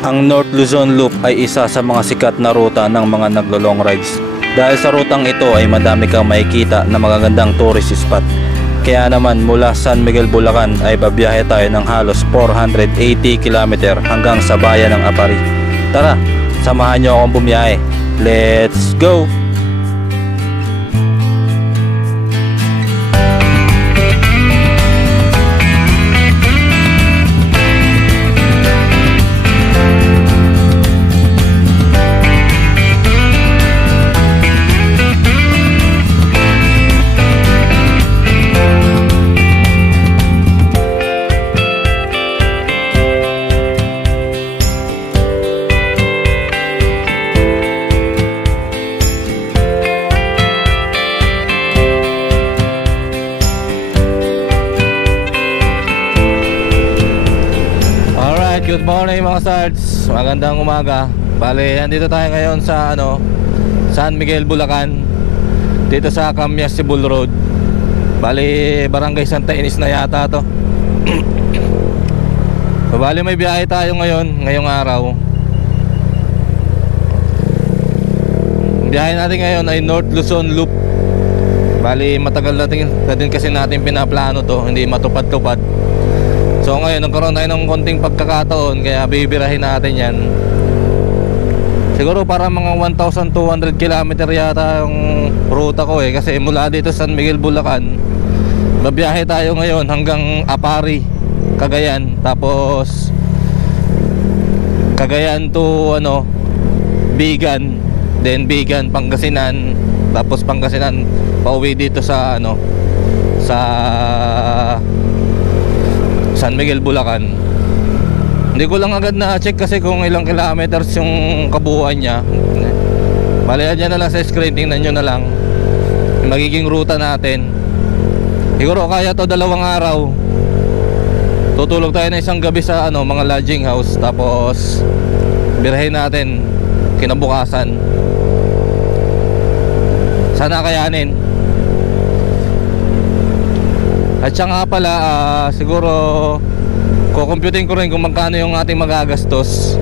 Ang North Luzon Loop ay isa sa mga sikat na ruta ng mga naglo-long rides. Dahil sa rutang ito ay madami kang makikita na magagandang tourist spot. Kaya naman mula San Miguel, Bulacan ay babiyahe tayo ng halos 480 km hanggang sa bayan ng Apari. Tara, samahan nyo akong bumiyahe. Let's go! Good morning mga sards, magandang umaga. Bale, andito tayo ngayon sa San Miguel, Bulacan. Dito sa Camyas Cebu Road. Bale, Barangay Santa Ines na yata to. So, bale, may biyahe tayo ngayong araw. Biyahe natin ngayon ay North Luzon Loop. Bale, matagal na din kasi natin pinaplano to, hindi matupad-tupad. So ngayon nagkaroon tayo ng konting pagkakataon, kaya bibirahin natin yan. Siguro para mga 1,200 km yata yung ruta ko kasi mula dito San Miguel, Bulacan, babiyahe tayo ngayon hanggang Apari, Cagayan. Tapos Cagayan to Bigan, then Bigan, Pangasinan. Tapos Pangasinan pauwi dito sa sa San Miguel, Bulacan. Hindi ko lang agad na-check kasi kung ilang kilometers yung kabuuan niya. Balihan niya na lang sa screen, tingnan nyo na lang magiging ruta natin. Siguro kaya to 2 araw. Tutulog tayo na isang gabi sa mga lodging house. Tapos birahin natin kinabukasan. Sana kayanin. At siya nga pala, siguro kukumputin ko rin kung magkano yung ating magagastos.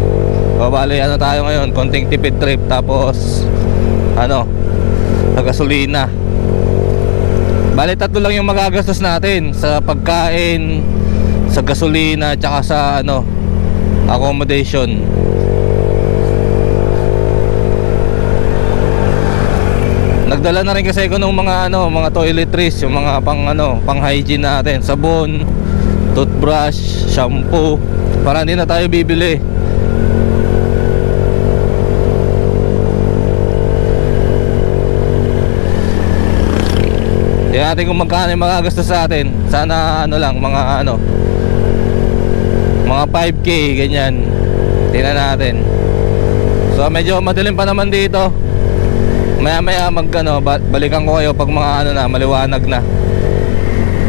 O bali, tayo ngayon, konting tipid trip. Tapos sa gasolina. Bali, 3 lang yung magagastos natin. Sa pagkain, sa gasolina, tsaka sa accommodation. Nagdala na rin kasi ako ng mga toiletries, yung mga pang hygiene natin, sabon, toothbrush, shampoo, para hindi na tayo bibili. Tingnan natin kung magkano yung magagastos sa atin. Sana mga 5K ganyan. Tingnan natin. So medyo madilim pa naman dito. Maya balikan ko kayo pag mga maliwanag na.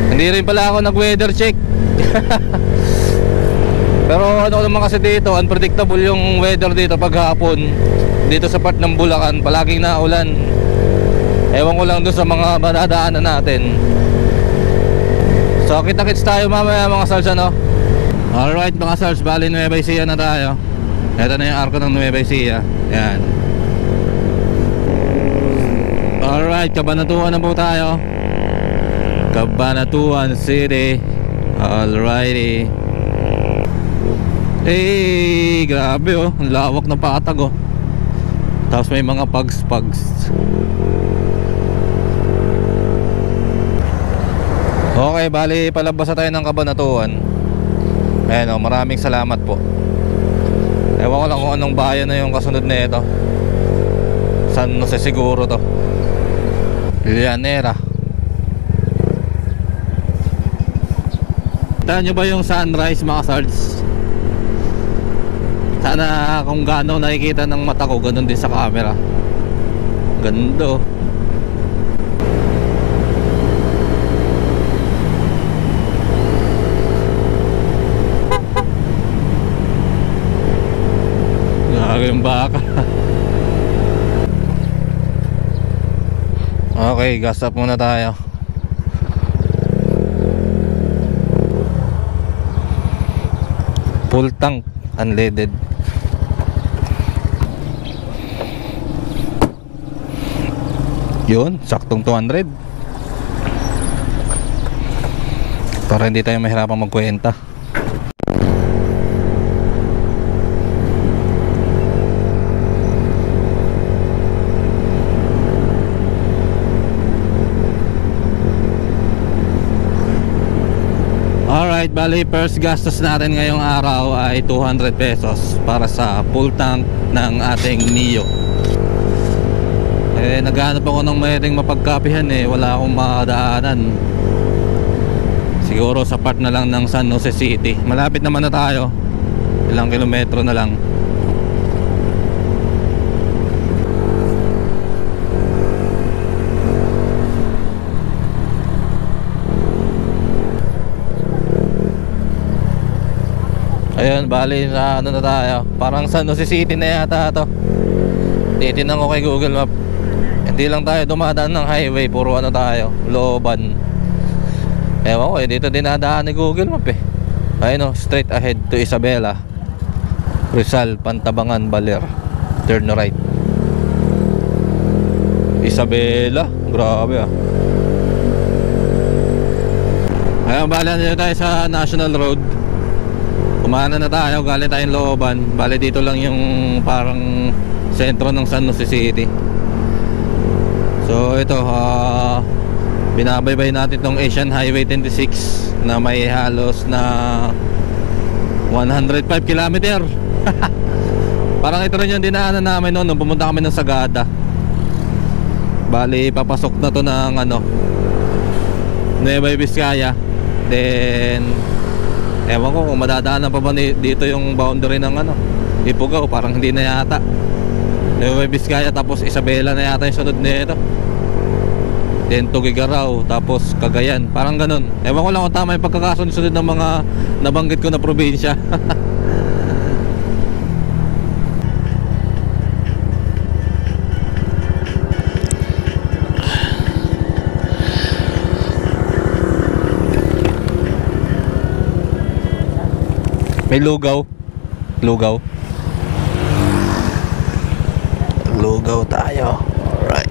Hindi rin pala ako nag-weather check. Pero naman kasi dito, unpredictable yung weather dito pag hapon. Dito sa part ng Bulacan, palaging naulan. Ewan ko lang doon sa mga madadaanan natin. So kita-kits tayo mamaya mga Sarge. Alright mga Sarge, bali Nueva Ecija na tayo. Ito na yung arko ng Nueva Ecija. Yan. Alright, Cabanatuan na po tayo. Cabanatuan City. Alrighty. Grabe ang lawak na patag Tapos may mga pugs. Okay, bali palabas na tayo ng Cabanatuan. Ayan maraming salamat po. Ewan ko lang kung anong bayan na yung kasunod na ito. San Jose siguro to. Llanera. Kita nyo ba yung sunrise mga Sards? Sana kung gaano nakikita ng mata ko, ganun din sa camera. Ganda Grabe yung baka. Okay, gas up muna tayo. Full tank, unleaded. Yun, saktong 200. Para hindi tayo mahirapang magkwenta. Alright, bali first gastos natin ngayong araw ay 200 pesos para sa full tank ng ating Mio. Naghahanap ako ng mayroong mapagkapihan wala akong makadaanan. Siguro sa part na lang ng San Jose City. Malapit naman na tayo, ilang kilometro na lang. Ayun, bali sa ano na tayo, parang San Jose City na yata to. Titignan ko kay Google Map. Hindi lang tayo dumadaan ng highway, puro ano tayo, looban. Ewan ko dito dinadaan ni Google Map Ayun straight ahead to Isabela, Rizal, Pantabangan, Baler. Turn right. Isabela, grabe Ayun, bali dito tayo sa National Road. Kumana na tayo, galing tayong looban. Bali dito lang yung parang sentro ng San Jose City. So ito, binabaybay natin tong Asian Highway 26 na may halos na 105 km. Parang ito rin yung dinaanan namin noon nung pumunta kami ng Sagada. Bali papasok na to ng Nueva Vizcaya. Then ewan ko kung madadaanan pa ba dito yung boundary ng Ifugao, parang hindi na yata. Nueva Vizcaya tapos Isabela na yata yung sunod nito. Then Tugigaraw, tapos Cagayan, parang ganun. Ewan ko lang kung tama yung pagkakasunod ng mga nabanggit ko na probinsya. May lugaw. Lugaw tayo. Alright.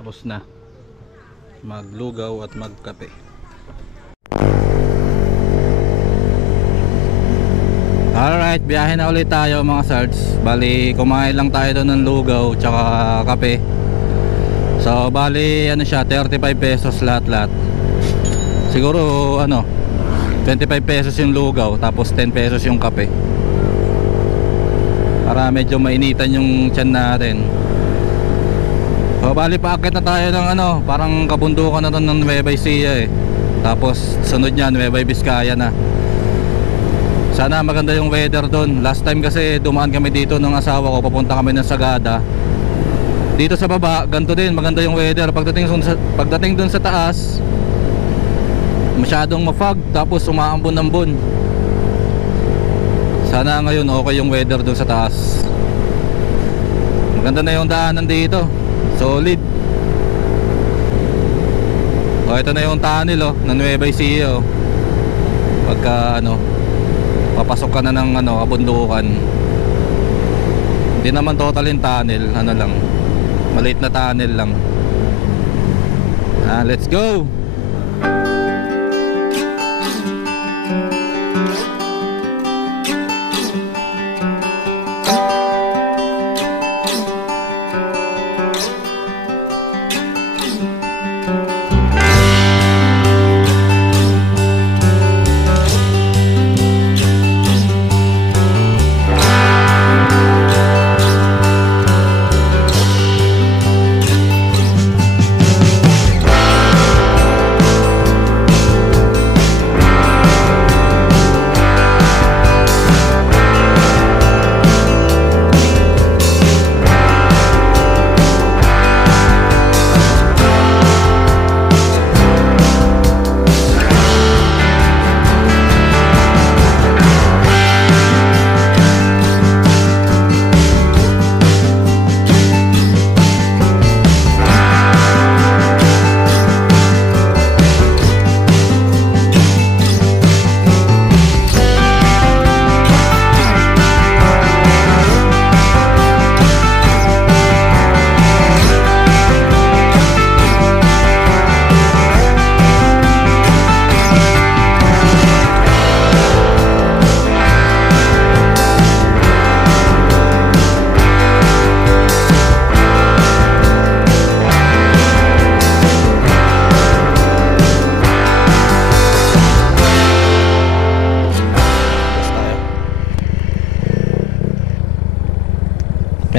Tapos na maglugaw at magkape. Alright, biyahe na ulit tayo mga sards. Bali kumain lang tayo doon ng lugaw tsaka kape. So bali siya, 35 pesos lahat. Siguro 25 pesos yung lugaw tapos 10 pesos yung kape, para medyo mainitan yung tiyan natin. So bali paakit na tayo ng parang kabundukan na to ng Nueva Ecija Tapos sunod niya Nueva Vizcaya na. Sana maganda yung weather doon. Last time kasi dumaan kami dito ng asawa ko, papunta kami ng Sagada. Dito sa baba ganito din, maganda yung weather. Pagdating doon sa taas masyadong ma-fog, tapos umaambon-ambon. Sana ngayon okay yung weather doon sa taas. Maganda na yung daanan dito, solid. Ito na yung tunnel ng Nueva Ecija pagka papasok ka na ng kabundukan. Hindi naman total yung tunnel, lang, maliit na tunnel lang. Let's go.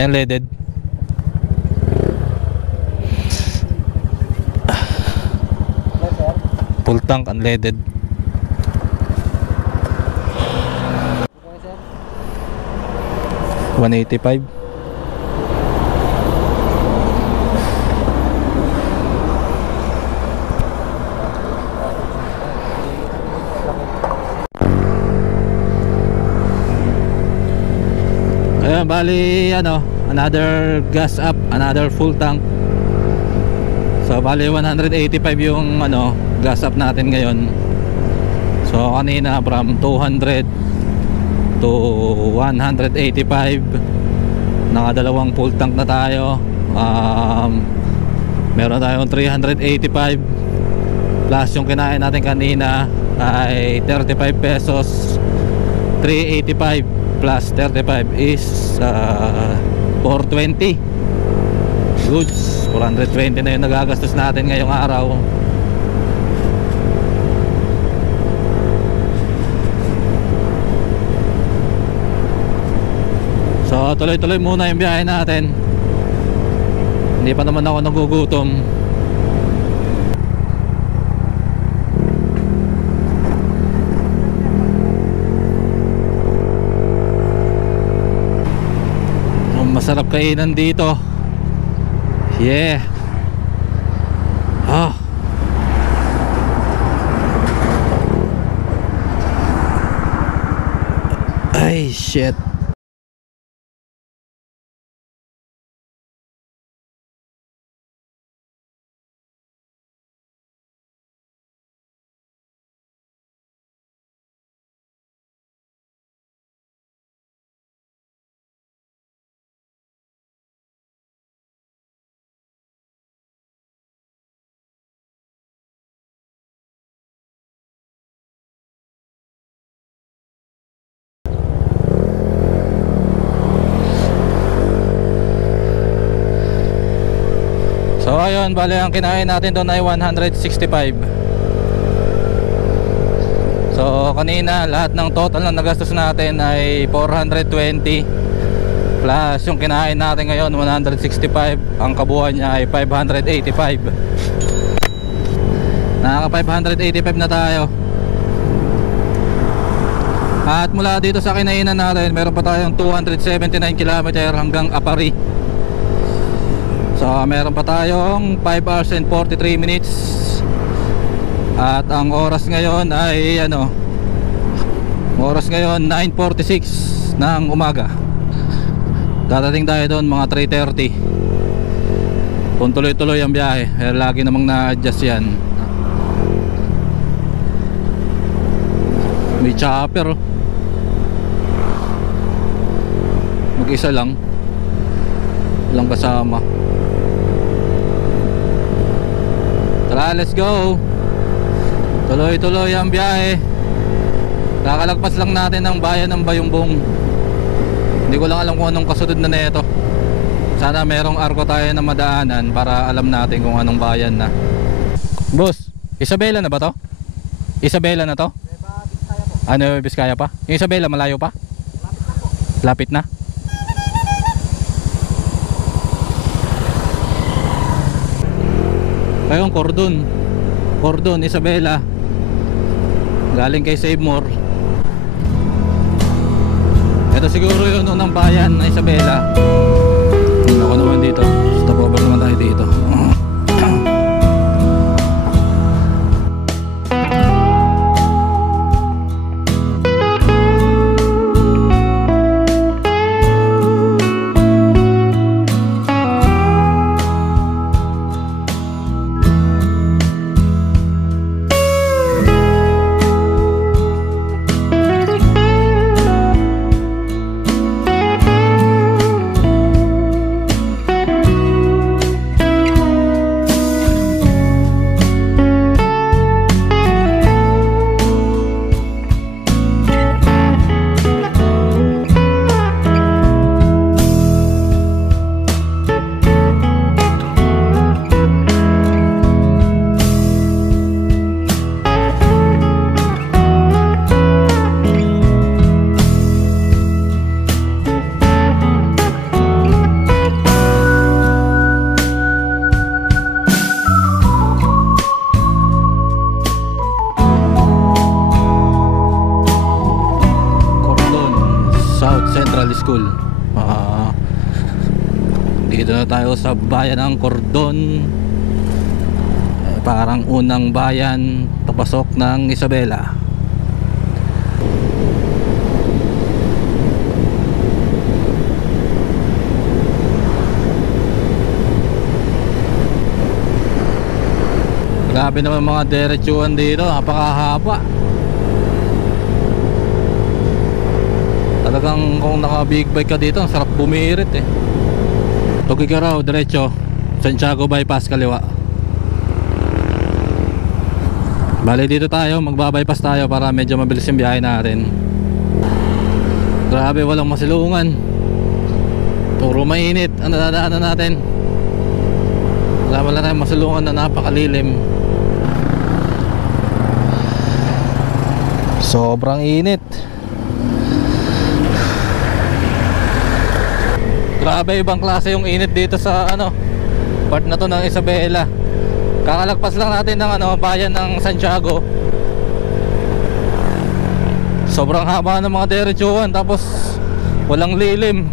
Ayan, leaded. Full tank, unleaded. $185. Ayan, bali ano, another gas up, another full tank. So bali 185 yung ano, gas up natin ngayon. So kanina from 200 to 185, nakadalawang full tank na tayo. Meron tayong 385 plus yung kinain natin kanina ay 35 pesos. 385 plus 35 is 420 goods. 420 na yung nagagastos natin ngayong araw. So tuloy-tuloy muna yung biyahe natin. Hindi pa naman ako nagugutom. Masarap kainan dito. Yeah. Ah. Ay, shit. So ayun, bali ang kinain natin doon ay 165. So kanina lahat ng total na nagastos natin ay 420 plus yung kinain natin ngayon 165. Ang kabuuan niya ay 585. Nakaka 585 na tayo. At mula dito sa kinainan natin, meron pa tayong 279 km hanggang Apari. So meron pa tayong 5 hours and 43 minutes. At ang oras ngayon ay ano, oras ngayon 9:46 ng umaga. Dadating tayo doon mga 3:30. Kung tuloy-tuloy ang biyahe, lagi namang na-adjust yan. May chopper. Mag-isa lang, walang kasama. Tara, let's go. Tuloy-tuloy ang biyahe. Kakalagpas lang natin ang bayan ng Bayumbong. Hindi ko lang alam kung anong kasunod na nito. Sana merong arko tayo na madaanan para alam natin kung anong bayan na. Boss, Isabela na ba to? Isabela na to? Ano, Biskaya pa? Yung Isabela malayo pa? Lapit na? Ayun, Cordon, Isabela. Galing kay Save More. Ito siguro yun unang bayan na Isabela. Ako naman dito. Stop over naman tayo dito. tayo sa bayan ng Cordon. Parang unang bayan papasok ng Isabela. Grabe naman mga diretsuhan dito, napakahaba. Talagang kung naka big bike ka dito, ang sarap bumirit eh. Tugigaraw, diretso, Santiago bypass kaliwa. Bali dito tayo, magbabypass tayo para medyo mabilis yung biyahe natin. Grabe, walang masilungan. Puro mainit ang nadadaanan natin. Wala tayong masilungan na napakalilim. Sobrang init. Grabe, ibang klase yung init dito sa part na to ng Isabela. Kakalagpas lang natin ng bayan ng Santiago. Sobrang haba ng mga diretsuhan, tapos walang lilim.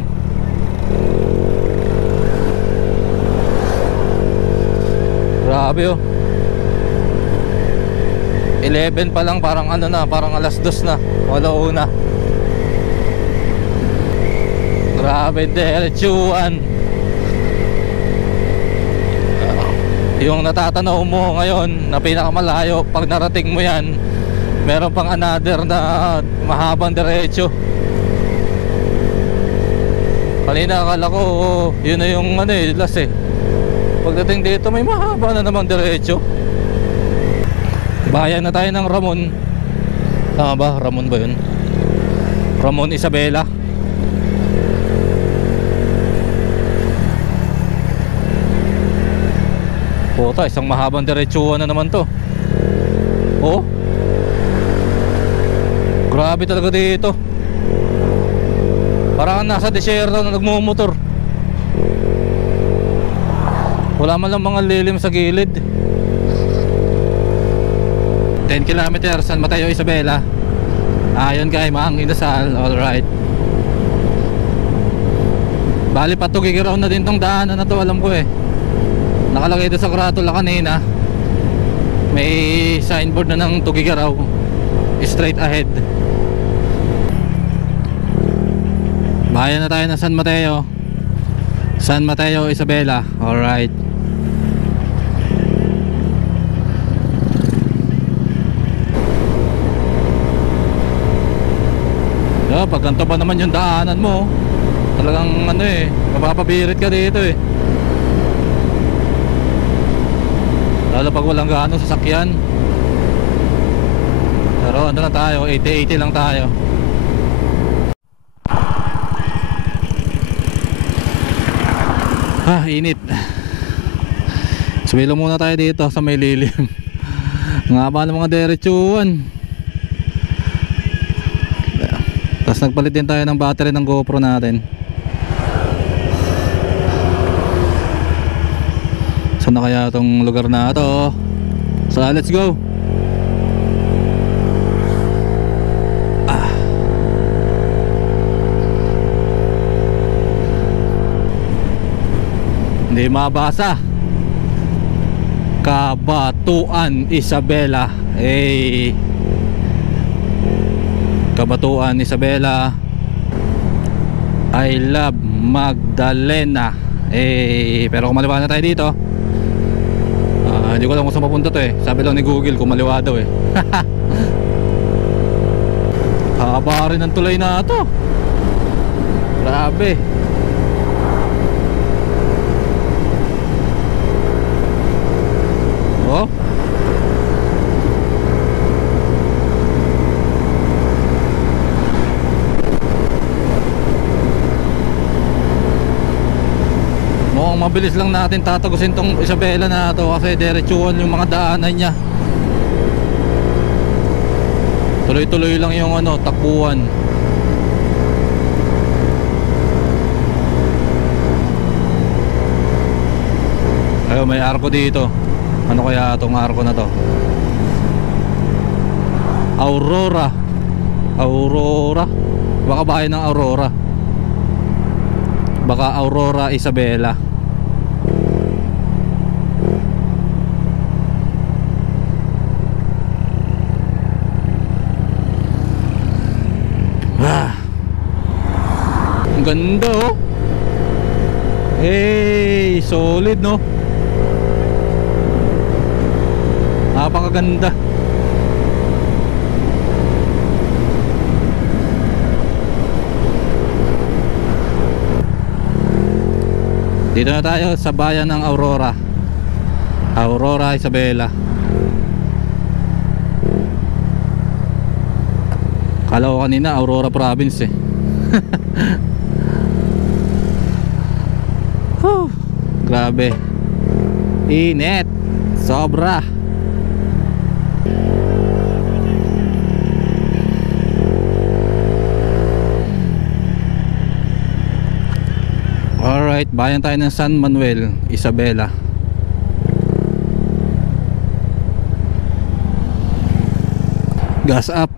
Grabe oh. 11 pa lang, parang parang alas 2 na. Wala una. Grabe diretsuhan. Yung natatanaw mo ngayon na pinakamalayo, pag narating mo yan, meron pang another na mahabang diretso. Kanina akala ko yun na yung last eh. Pagdating dito may mahaba na namang diretso. Bayan na tayo ng Ramon. Tama ba? Ramon ba yun? Ramon Isabela. Puta, isang mahabang diretsuhan na naman to. Oh, grabe talaga dito. Parang nasa desierto na nagmumotor. Wala man lang mga lilim sa gilid. 10 kilometers San Mateo, Isabela. Ayun kay Mang Inasal. Alright. Bali patugigiraw na din tong daanan na to, alam ko eh. Nakalagay doon sa karatula kanina. May signboard na ng Tugigaraw, straight ahead. Bayan na tayo ng San Mateo. San Mateo, Isabela. Alright. Pag ganito pa naman yung daanan mo, talagang mapapabirit ka dito eh. Lalo pag walang gaano sasakyan. Pero lang tayo, 80-80 lang tayo. Init. Sumilo muna tayo dito sa may lilim. Nga ba ng mga diretsuhan. Tapos nagpalit din tayo ng battery ng GoPro natin. Saan na kaya itong lugar na ito? So let's go. Hindi mabasa. Kabatuan, Isabela. Kabatuan, Isabela. I love Magdalena. Pero kumaliwa na tayo dito. Hindi ko alam kung saan mapunta to eh. Sabi lang ni Google kumaliwa daw eh. Haba rin ang tulay na to. Grabe. Oh. Mukhang mabilis lang natin tatagusin tong Isabela na to kasi diretsuhan yung mga daanan niya. Tuloy-tuloy lang yung takbuhan. Ayun, may arko dito. Ano kaya itong arko na to? Aurora. Aurora. Baka bahay ng Aurora. Baka Aurora Isabela. ganda oh. Hey, solid no. Napakaganda. Dito na tayo sa bayan ng Aurora, Aurora Isabela. Kala ko kanina Aurora Province eh. Grabe, init sobra. Alright, bayan tayo ng San Manuel, Isabela. Gas up.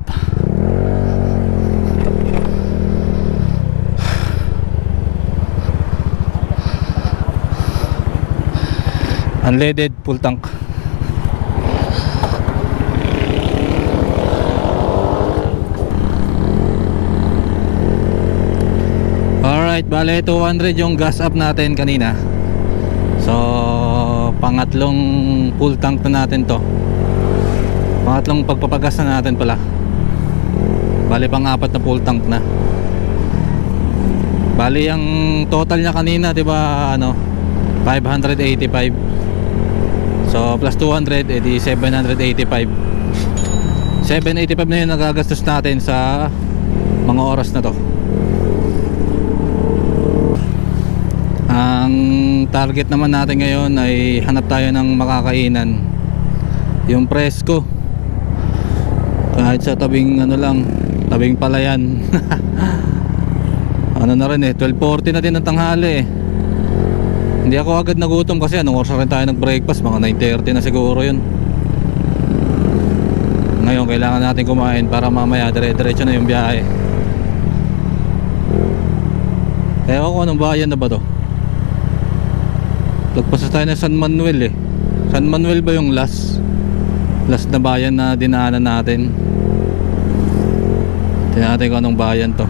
Unleaded, full tank. Alright, bale 200 yung gas up natin kanina. So pangatlong full tank na natin to. Pangatlong pagpapagas na natin pala. Bale pang-apat na full tank na. Bale yung total niya kanina, 'di ba, ano, 585. So plus 200 edi 785. 785 na yung nagagastos natin sa mga oras na to. Ang target naman natin ngayon ay hanap tayo ng makakainan. Yung presko, kahit sa tabing ano lang, tabing palayan. Ano na rin eh, 12:40 na din ng tanghali eh. Hindi ako agad nagutom kasi anong oras na rin tayo nag-breakfast, mga 9:30 na siguro yun. Ngayon kailangan natin kumain para mamaya dire-diretso na yung biyahe. Ewan ko anong bayan na ba to. Lagpas tayo na San Manuel eh. San Manuel ba yung last na bayan na dinaanan natin? Tingnan natin kung anong bayan to.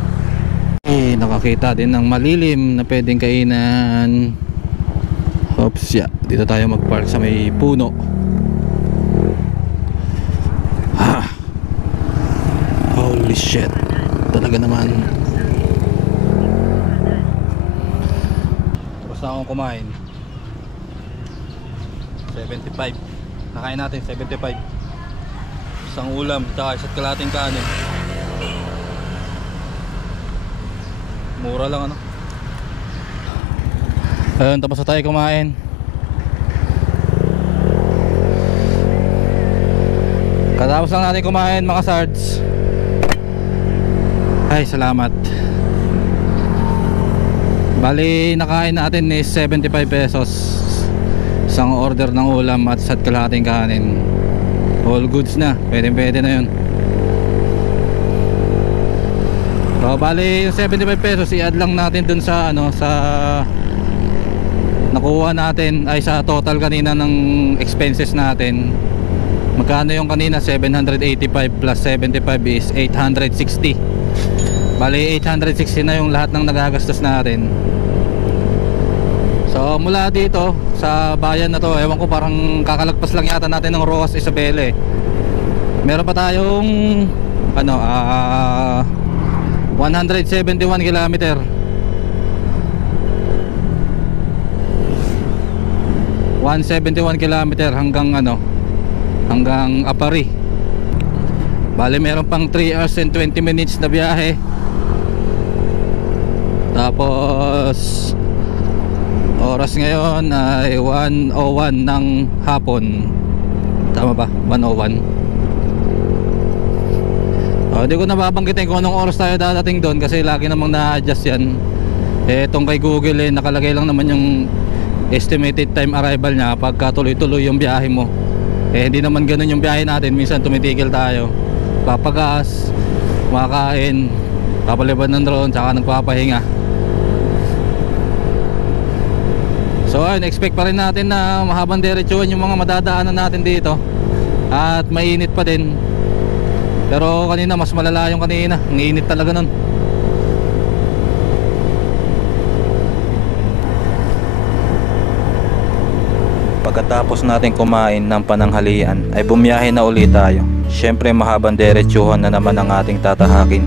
Eh, nakakita din ng malilim na pwedeng kainan. Oops, yeah. Dito tayo mag-park sa may puno. Holy shit. Talaga naman. Tapos na akong kumain. 75. Nakain natin 75. Isang ulam, tsaka isa't kalating kanin. Mura lang ano. Ayun, tapos na tayo kumain. Katapos lang natin kumain mga sards. Ay, salamat. Bali, nakain natin is 75 pesos. Isang order ng ulam at isa't kalating kanin. All goods na, pwede na yun. So, bali yung 75 pesos i-add lang natin dun sa ano, sa nakuha natin ay sa total kanina ng expenses natin. Magkano yung kanina? 785 plus 75 is 860. Bali 860 na yung lahat ng nagagastos natin. So mula dito sa bayan na to, ewan ko, parang kakalagpas lang yata natin ng Roas Isabela eh. Meron pa tayong ano, 171 kilometer. 171 kilometer hanggang ano, hanggang Apari. Bale meron pang 3 hours and 20 minutes na biyahe. Tapos oras ngayon ay 1:01 ng hapon. Tama ba? 1:01. Di ko nababanggitin kung anong oras tayo dadating doon kasi lagi namang na-adjust yan. Itong kay Google eh, nakalagay lang naman yung estimated time arrival niya pagka tuloy-tuloy yung biyahe mo. Hindi naman ganun yung biyahe natin. Minsan tumitigil tayo, papagas, kumakain, papalipad ng drone, tsaka nagpapahinga. So ayun, expect pa rin natin na mahabang diretsuhan yung mga madadaanan natin dito. At mainit pa din. Pero kanina mas malala yung kanina. Ang init talaga nun. Pagkatapos natin kumain ng pananghalian ay bumiyahe na ulit tayo. Syempre mahabang diretsuhan na naman ang ating tatahakin.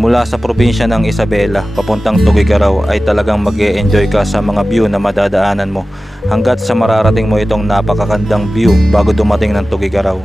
Mula sa probinsya ng Isabela papuntang Tuguegarao ay talagang mag-e-enjoy ka sa mga view na madadaanan mo hanggat sa mararating mo itong napakagandang view bago dumating ng Tuguegarao.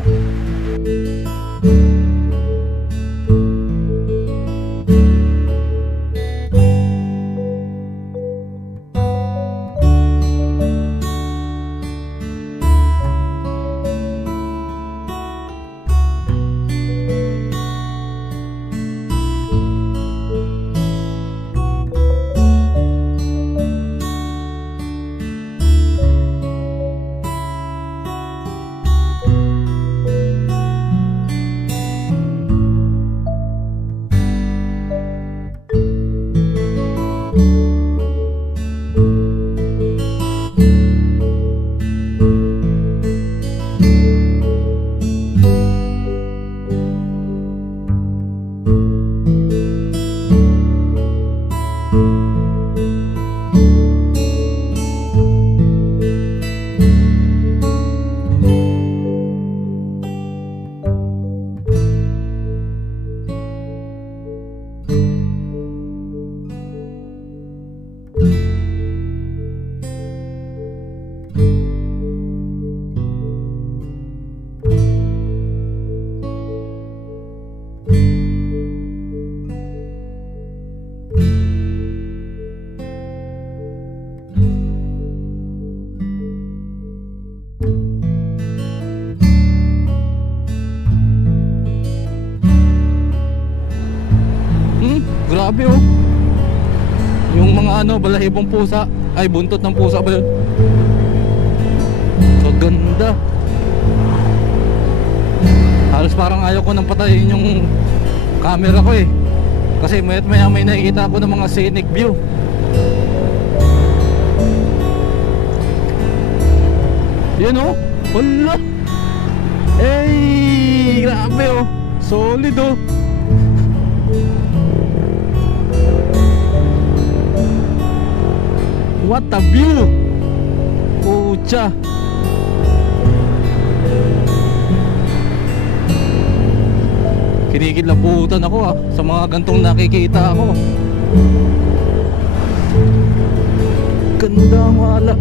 Grabe oh. Yung mga balahibong pusa, ay buntot ng pusa ba yun? Kaganda. Halos parang ayaw ko nang patayin yung camera ko eh. Kasi maya't maya may nakikita ako ng mga scenic view. Yan oh. Wala. Ey, grabe oh. Solid oh. What a view! Pucha! Kinikilabutan ako sa mga gantong nakikita ako. Ganda ang wala.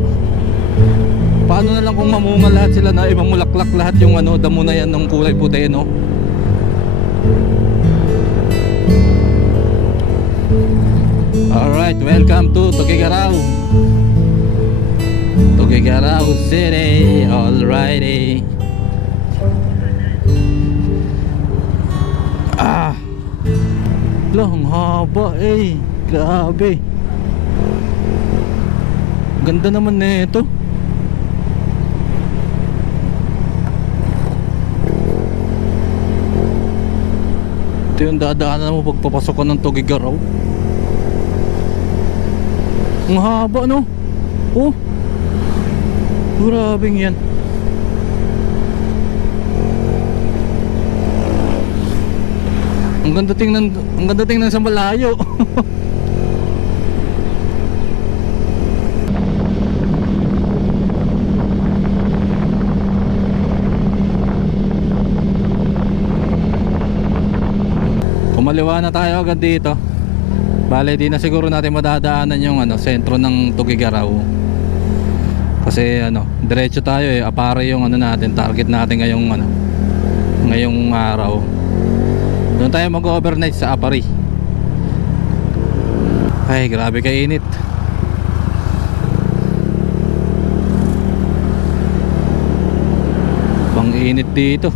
Paano na lang kung mamunga lahat sila na ibang mulaklak lahat yung damo na yan ng kulay puti, no? Alright, welcome to Tuguegarao. Tuguegarao City. Alrighty. Lang haba eh. Grabe. Ganda naman nito. Ito yung dadaanan mo pagpapasok ka ng Tuguegarao. Ang haba no. Oh. Grabing yan. Ang ganda tingnan sa malayo. Kumaliwa na tayo agad dito. Bale, di na siguro natin madadaanan yung sentro ng Tuguegarao. Kasi diretso tayo eh. Apare yung natin, target natin ngayong araw. Doon tayo mag-overnight sa Apari. Ay, grabe kainit. Bang init dito.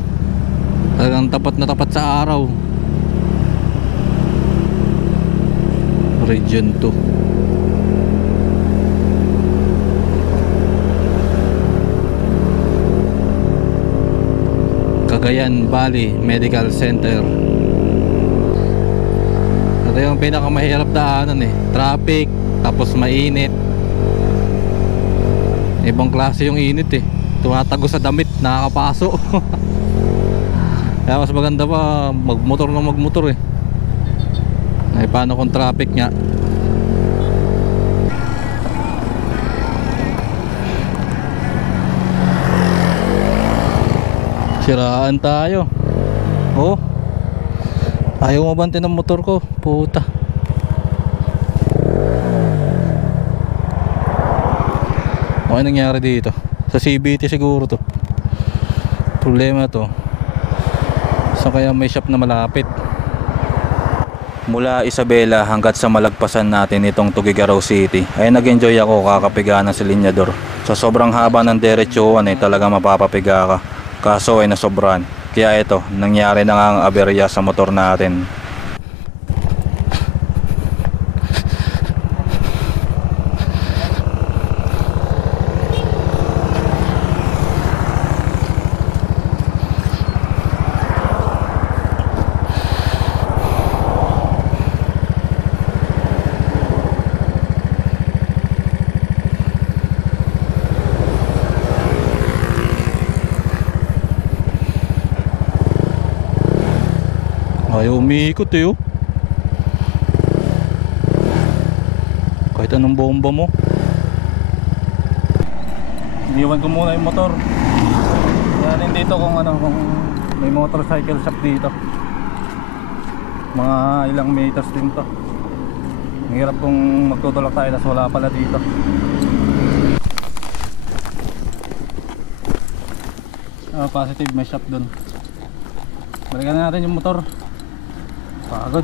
Talagang tapat na tapat sa araw. Region 2. Cagayan Valley Medical Center. Ito yung pinakamahirap daanan eh. Traffic, tapos mainit. Ibang klase yung init eh. Tumatago sa damit, nakakapaso. Kaya mas maganda pa magmotor ng magmotor eh. Ay paano kung traffic nga. Siraan tayo. Oh. Ayaw mabante ng motor ko. Puta. Ano nangyari dito? Sa CBT siguro to. Problema to. So kaya may shop na malapit. Mula Isabela hanggat sa malagpasan natin itong Tuguegarao City ay nag-enjoy ako kakapiga ng silinyador. Sa sobrang haba ng diretsuhan ay talaga mapapapiga ka. Kaso ay nasobran. Kaya ito, nangyari na nga ang aberya sa motor natin. Ayaw umiikot eh oh. Kahit anong bomba mo. Iniwan ko muna yung motor. Yan dito kung may motorcycle shop dito. Mga ilang meters din to. Ang hirap kung magtutulak tayo tas wala pala dito. Positive, may shop dun. Balikan na natin yung motor. Pagod.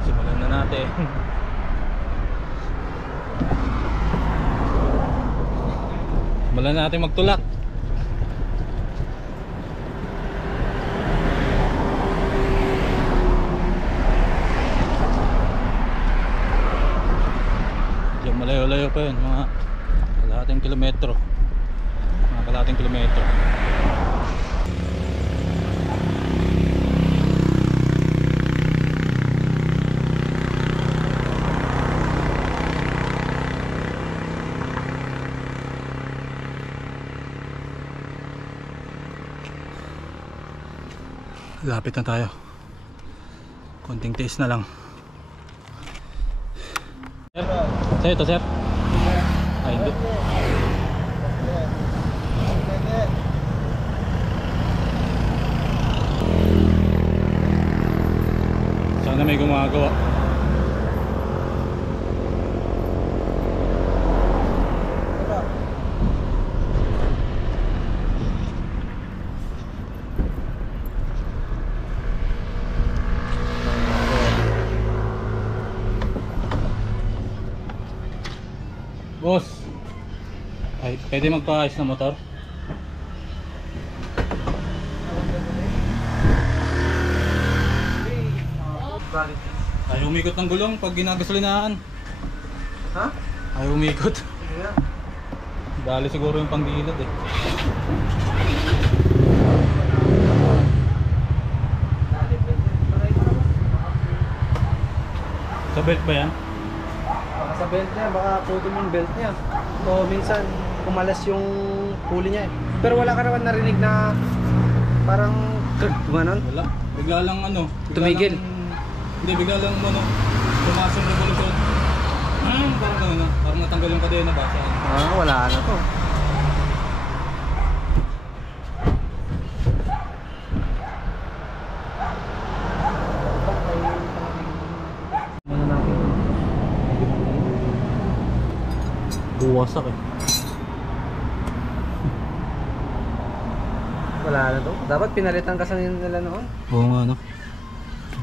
Simulan na natin. Simulan na natin magtulak. Diyan malayo-layo pa yun, mga kalahating kilometro. Lapit na tayo. Konting taste na lang. Sir, ito sir. Ay, hindi. Sana may gumagawa. Boss, ay, pwede magpaayos ng motor? Ay, umikot ng gulong pag ginagasolinahan. Ha? Ay, umikot. Yeah. Dali siguro yung panggilid eh. Sa belt ba yan? Baka sa belt niya, baka putol yung belt niya. O minsan, kumalas yung huli niya eh. Pero wala ka naman narinig na parang gumanon? Wala. Bigla lang Tumigil? Hindi, bigla lang tumaas yung revolusyon. Parang gano'n na. Parang natanggal yung kadena ba? Ah, wala na to. Buwasak eh. Wala na to. Dapat pinalitan ka sa nila noon. Oo nga no.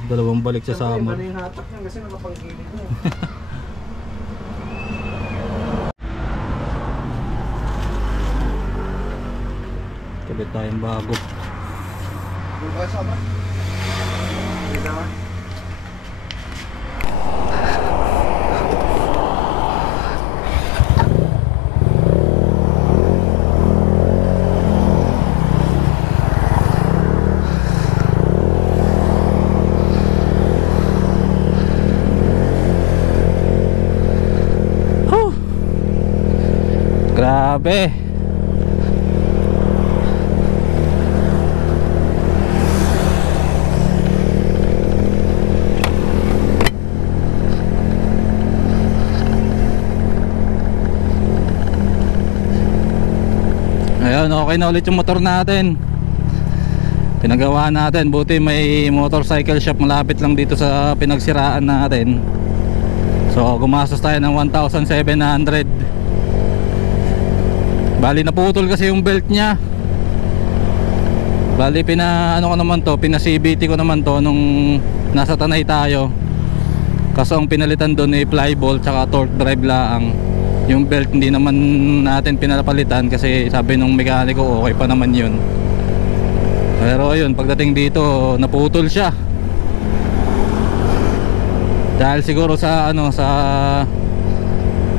Dalawang balik sa summer. Iba na yung hatak niya kasi nakapangkilig mo. Kabit tayong bago. Doon ka sa ba? Hindi naman. Grabe. ayun, okay na ulit yung motor natin. Pinagawa natin, buti may motorcycle shop malapit lang dito sa pinagsiraan natin. So gumastos tayo ng 1,700. Bali naputol kasi yung belt niya. Bali ano ko naman to, pina CVT ko naman to nung nasa Tanay tayo. Kaso ang pinalitan doon ay fly ball tsaka torque drive lang. Yung belt hindi naman natin pinapalitan kasi sabi nung mekaniko okay pa naman yun. Pero ayun, pagdating dito naputol siya. Dahil siguro sa sa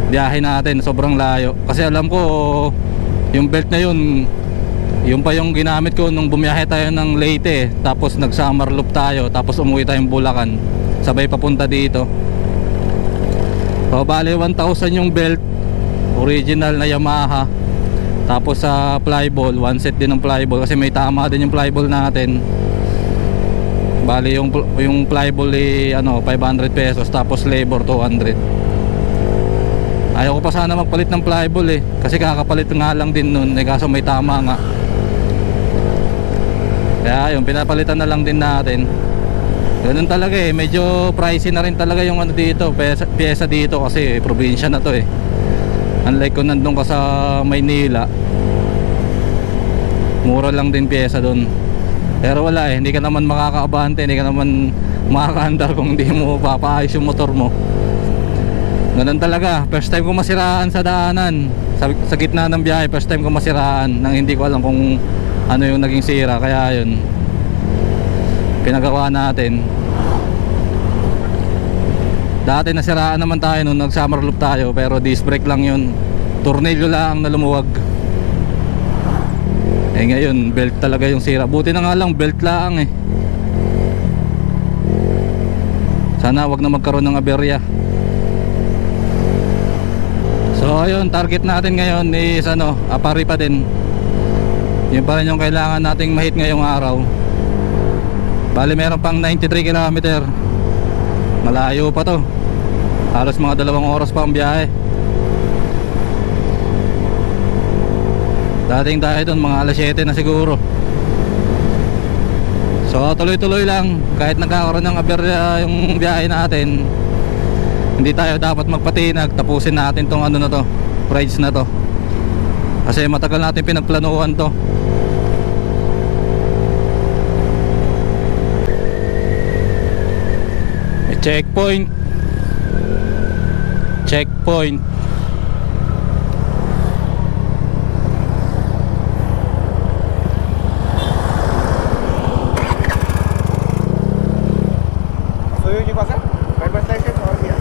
biyahe natin sobrang layo. Kasi alam ko yung belt na yun, yun pa yung ginamit ko nung bumiyahe tayo ng Leyte. Tapos nag summer loop tayo, tapos umuwi tayong Bulacan, sabay papunta dito. So bale 1,000 yung belt, original na Yamaha. Tapos sa flyball, one set din ng flyball kasi may tama din yung flyball natin. Bali yung flyball ay 500 pesos, tapos labor 200. Ayaw ko pa sana magpalit ng flyball kasi kakapalit nga lang din nun kaso may tama nga. Kaya yung pinapalitan na lang din natin. Ganun talaga medyo pricey na rin talaga yung dito, pyesa dito kasi probinsya na to Unlike kung nandun ka sa Maynila, mura lang din pyesa doon. Pero wala hindi ka naman makakaabante, hindi ka naman makakaandar kung hindi mo papaayos yung motor mo. Ganun talaga, first time ko masiraan sa daanan, sa gitna ng biyahe, first time ko masiraan nang hindi ko alam kung ano yung naging sira. Kaya yun, pinagawa natin. Dati nasiraan naman tayo nung nag summer loop tayo, pero disc brake lang yun, tornilyo lang na lumuwag. Ngayon belt talaga yung sira. Buti na nga lang belt lang sana wag na magkaroon ng aberya. So ayun, target natin ngayon is Apari pa din. Yun pa rin yung kailangan nating mahit ngayong araw. Bali meron pang 93 km. Malayo pa to, halos mga 2 oras pa ang biyahe. Dating tayo doon mga alas 7 na siguro. So tuloy-tuloy lang, kahit nagkakaroon ng aberya yung biyahe natin, hindi tayo dapat magpatinag. Tapusin natin tong na to, rides na to, kasi matagal natin pinagplanuhan to. Checkpoint. Checkpoint. So yun yung basa? Driver's license or RCR?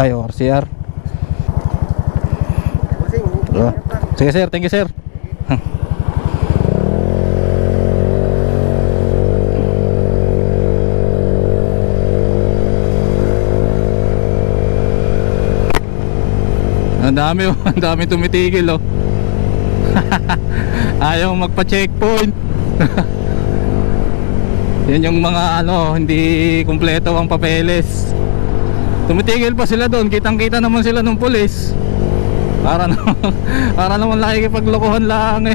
Ay, RCR. Sige sir, thank you sir. Ang dami tumitigil ayaw magpa-checkpoint. Yan yung mga hindi kumpleto ang papeles. Tumitigil pa sila doon, kitang-kita naman sila ng pulis. Para naman nakikipaglokohan lang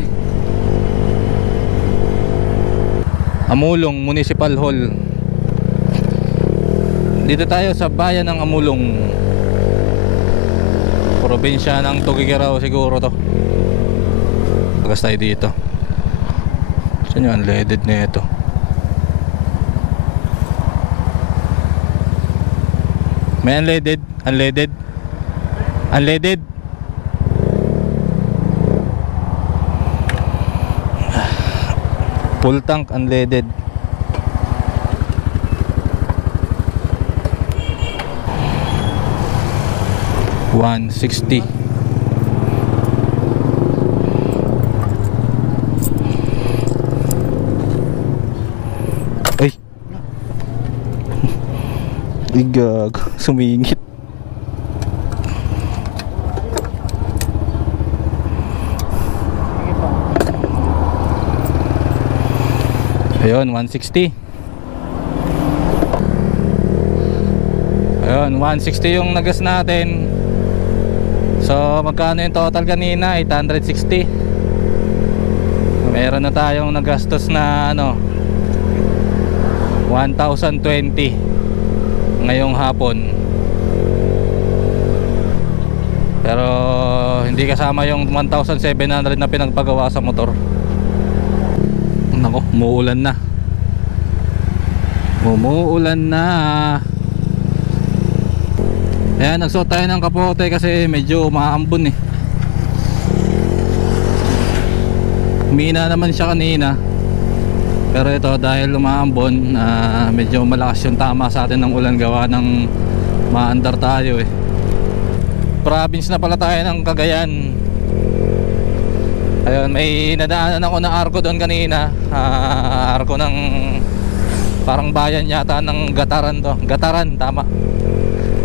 Amulong Municipal Hall. Dito tayo sa bayan ng Amulong, probinsya ng Tuguegarao siguro to. Pagas tayo dito. Saan yung unleaded na ito? May unleaded? Unleaded? Unleaded? Full tank unleaded. $160. Ay! Igag, sumingit. Ayun, 160. Ayun, 160 yung nagas natin. So magkano yung total kanina? 860. Meron na tayong nagastos na ano 1,020 ngayong hapon. Pero hindi kasama yung 1,700 na pinagpagawa sa motor. Nako, umuulan na. Umuulan na. Ayan, nagsuot tayo ng kapote kasi medyo umaambon eh. Humina naman siya kanina. Pero ito dahil umaambon, medyo malakas yung tama sa atin ng ulan gawa ng maandar tayo eh. Province na pala tayo ng Cagayan. Ayun, may nadaanan ako na arko doon kanina. Arko ng parang bayan yata ng Gataran to. Gataran, tama.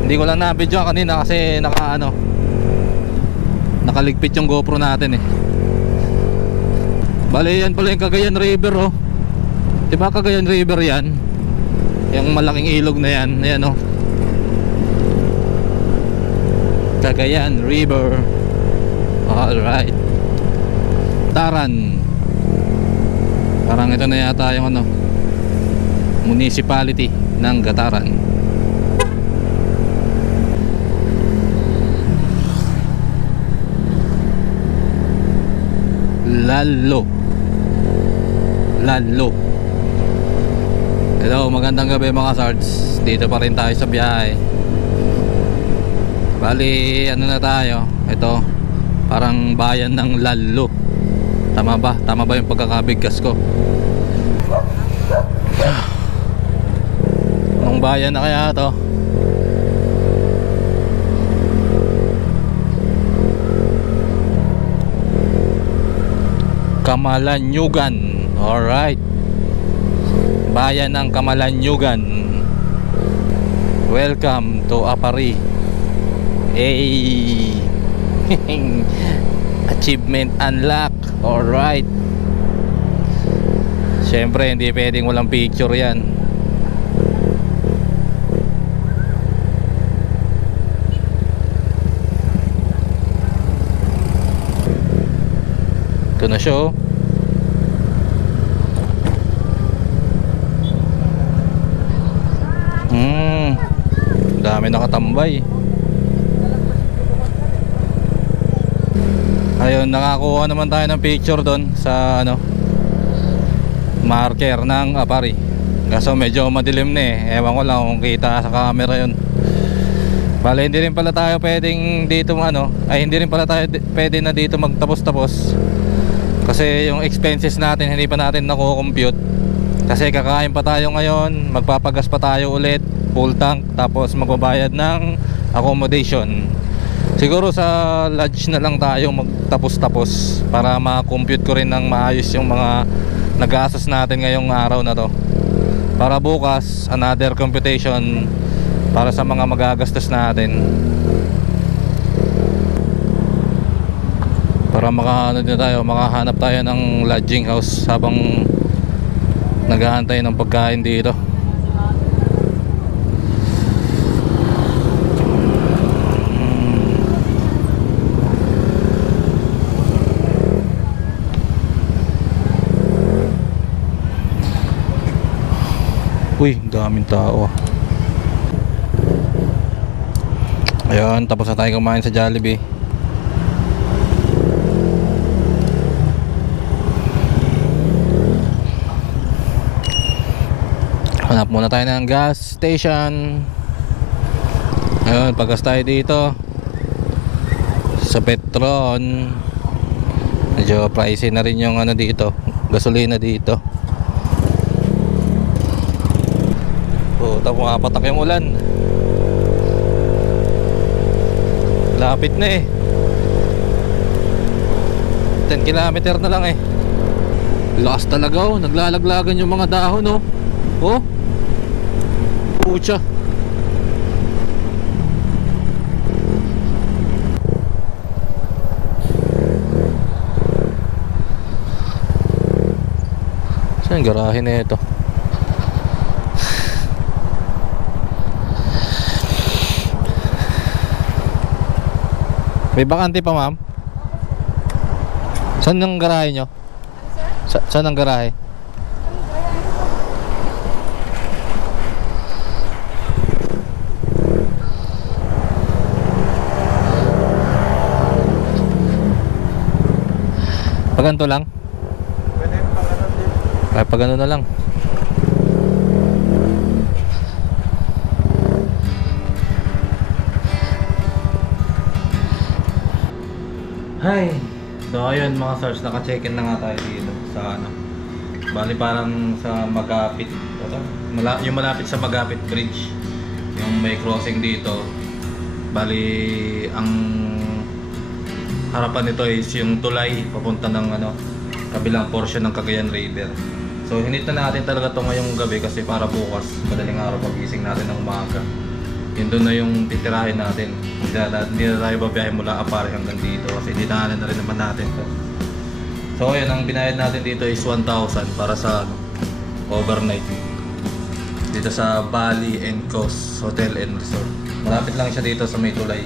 Hindi ko lang na-video kanina kasi nakaligpit yung GoPro natin eh. Bale, yan pala yung Cagayan River oh. Diba Cagayan River yan? Yung malaking ilog na yan. Ayan oh, Cagayan River. Alright. Taran. Parang ito na yata yung municipality ng Gataran. Lalo. Hello, magandang gabi mga sards. Dito pa rin tayo sa biyahe. Bali, na tayo. Ito, parang bayan ng Lalo. Tama ba? Tama ba yung pagkakabigkas ko? Anong bayan na kaya to? Camalaniugan. Alright. Bayan ng Camalaniugan. Welcome to Apari. Achievement unlock. Alright. Siyempre hindi pwedeng walang picture yan. Ito na siya oh. Dami nakatambay. Ayun, nakakuha naman tayo ng picture doon sa marker ng Apari. Kaso medyo madilim na eh. Ewan ko lang kung kita sa camera yun. Bale, hindi rin pala tayo pwedeng dito hindi rin pala tayo pwede na dito magtapos-tapos. Kasi yung expenses natin hindi pa natin nakukompute. Kasi kakain pa tayo ngayon, magpapagas pa tayo ulit, full tank, tapos magbabayad ng accommodation. Siguro sa lodge na lang tayo magtapos-tapos para ma-compute ko rin ng maayos yung mga nag-aasas natin ngayong araw na to. Para bukas, another computation para sa mga magagastos natin. Para makahanap tayo ng lodging house habang naghahantay ng pagkain dito. Uy, daming tao. Ayun, tapos na tayo kumain sa Jollibee. Hanap muna tayo ng gas station. Ayun, paggas tayo dito sa Petron. Medyo pricey na rin yung dito, gasolina dito. Tapos pumapatak yung ulan. Lapit na eh. 10 kilometer na lang eh. Lakas talaga oh. Naglalaglagan yung mga dahon oh. Oh. Pucha. Saan yung garahe na ito? May bakante pa, ma'am? Saan yung garahe nyo? Saan ang garahe? Pag ganito lang? Pwede yung pang din. Ay, pag ano na lang. Hi! So ayun mga sirs, naka-check-in na nga tayo dito sa ano. Bali parang sa Magapit. Yung malapit sa Magapit Bridge. Yung may crossing dito. Bali ang harapan nito is yung tulay papunta ng ano, kabilang portion ng Cagayan River. So hinit na natin talaga to ngayong gabi kasi para bukas madaling araw pagising natin ng umaga. Yun doon na yung titirahin natin. Hindi na tayo babiyahe mula Apare hanggang dito kasi dinaanan na rin naman natin to. So ayun, ang binayad natin dito is 1,000 para sa ano, overnight dito sa Bali and Coast Hotel and Resort. Malapit lang siya dito sa may tulay.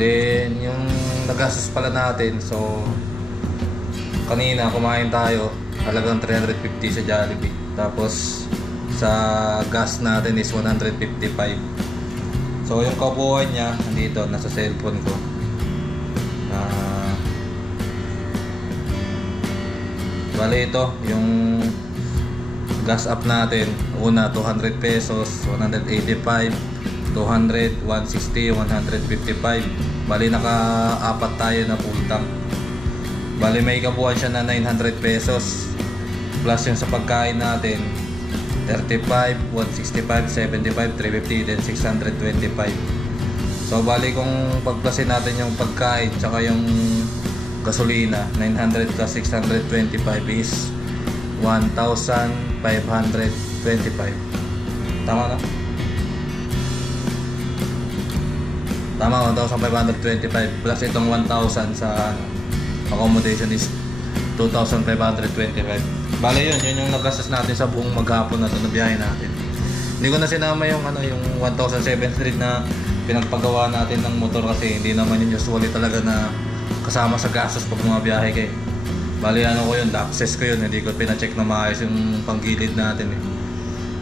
Then yung nagastos pala natin, so kanina kumain tayo halagang 350 sa Jollibee. Tapos sa gas natin is 155. So yung kabuuan niya dito nasa cellphone ko. Bali ito yung gas up natin. Una 200 pesos, 185, 200, 160, 155. Bali naka-apat tayo na full tank. Bali may kabuuan siya na 900 pesos. Plus yung sa pagkain natin 35, 165, 75, 350, then 625. So bali kung pagplasin natin yung pagkain tsaka yung gasolina, 900 plus 625 is 1,525. Tama na? Tama, 1,525 plus itong 1,000 sa accommodation is 2,525. Bale yun yung nagastos natin sa buong maghapon na ito na biyahe natin. Hindi ko na sinama yung yung 1,700 na pinagpagawa natin ng motor kasi hindi naman yun usually talaga na kasama sa gastos pag mga biyahe kayo. Bale ko yun, access ko yun, hindi ko pina-check na maayos yung panggilid natin eh.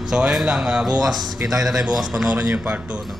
So ayun lang, bukas, kita tayo bukas, panoorin nyo yung part 2 no?